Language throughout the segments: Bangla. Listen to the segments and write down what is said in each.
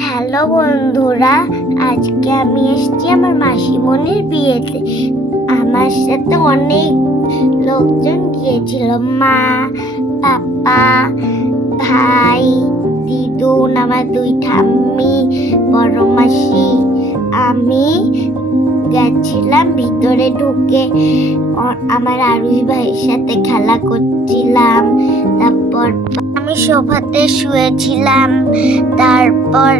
হ্যালো বন্ধুরা, আজকে আমি এসেছি আমার মাসিমণির বিয়েতে। আমার সাথে অনেক লোকজন গিয়েছিল, মা, পাপা, ভাই, দিদুন, আমার দুই ঠাম্মি, বড় মাসি। আমি গেছিলাম ভিতরে ঢুকে আমার আরুষ ভাইয়ের সাথে খেলা করছিলাম। তারপর আমি সোফাতে শুয়েছিলাম। তারপর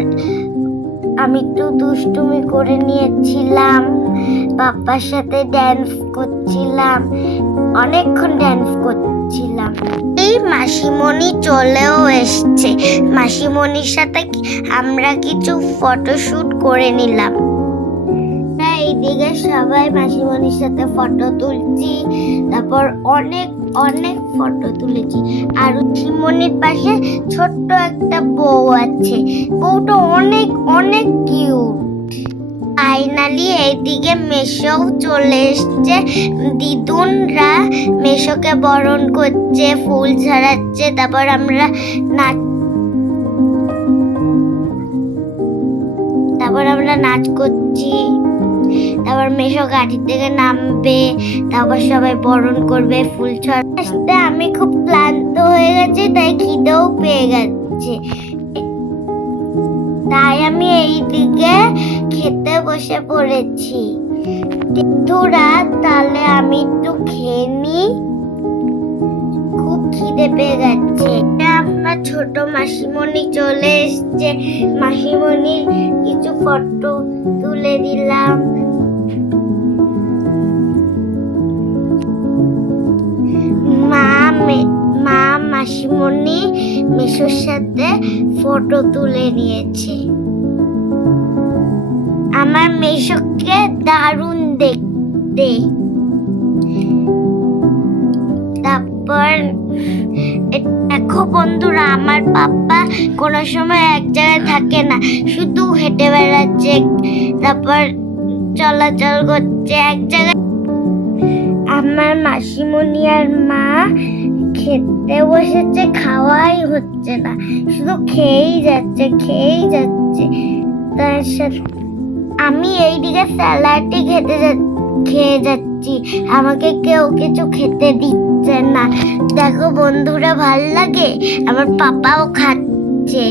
আমি একটু দুষ্টুমি করে নিয়েছিলাম, পাপার সাথে ড্যান্স করছিলাম, অনেকক্ষণ ড্যান্স করছিলাম। এই মাসিমণি চলেও এসছে। মাসিমণির সাথে আমরা কিছু ফটোশুট করে নিলাম। এইদিকে সবাই মাসিমণির সাথে ফটো তুলছি। তারপর অনেক অনেক ফটো তুলেছি। আর মাসিমণির পাশে ছোট্ট একটা বউ আছে, বউটা অনেক অনেক কিউট। ফাইনালি এইদিকে মেশো চলে এসছে। দিদুনরা মেশোকে বরণ করছে, ফুল ছড়াচ্ছে। তারপর আমরা নাচ করছি। তারপর মেশো গাড়ি থেকে নামবে, তারপর সবাই বরণ করবে, ফুল ছড়াতে। আমি খুব ক্লান্ত হয়ে গেছি, তাই খিদেও পেয়ে গেছে, তাই আমি এই দিকে খেতে বসে পড়েছি। বন্ধুরা, তাহলে আমি একটু খেয়ে নিই, খুব খিদে পেয়ে গেছে। আমার ছোট মাসিমণি চলে এসছে। মাসিমণির কিছু ফটো তুলে দিলাম। মা মাসিমণি মেশোর সাথে ফটো তুলে নিয়েছে। আমার মেশোকে দারুণ দেখতে। তারপর দেখো বন্ধুরা, আমার পাপা কোনো সময় এক জায়গায় থাকে না, শুধু হেঁটে বেড়াচ্ছে, তারপর চলাচল করছে এক জায়গায়। আমার মাসিমণি আর মা খেতে বসেছে, খাওয়াই হচ্ছে না, শুধু খেয়েই যাচ্ছে। তার সাথে আমি এইদিকে স্যালাডই খেয়ে যাচ্ছি, আমাকে কেউ কিছু খেতে দিচ্ছে না। দেখো বন্ধুরা, ভাল লাগে, আমার পাপাও খাচ্ছে।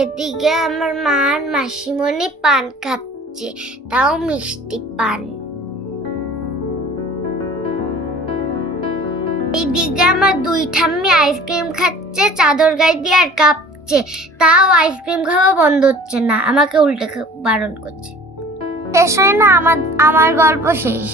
এদিকে আমার মা আর মাসিমণি পান খাচ্ছে, তাও মিষ্টি পান। এইদিকে আমার দুই ঠাম্মি আইসক্রিম খাচ্ছে, চাদর গায়ে দিয়ে, আর কাঁপছে, তাও আইসক্রিম খাওয়া বন্ধ হচ্ছে না, আমাকে উল্টে বারণ করছে। শেষ হয় না আমার গল্প শেষ।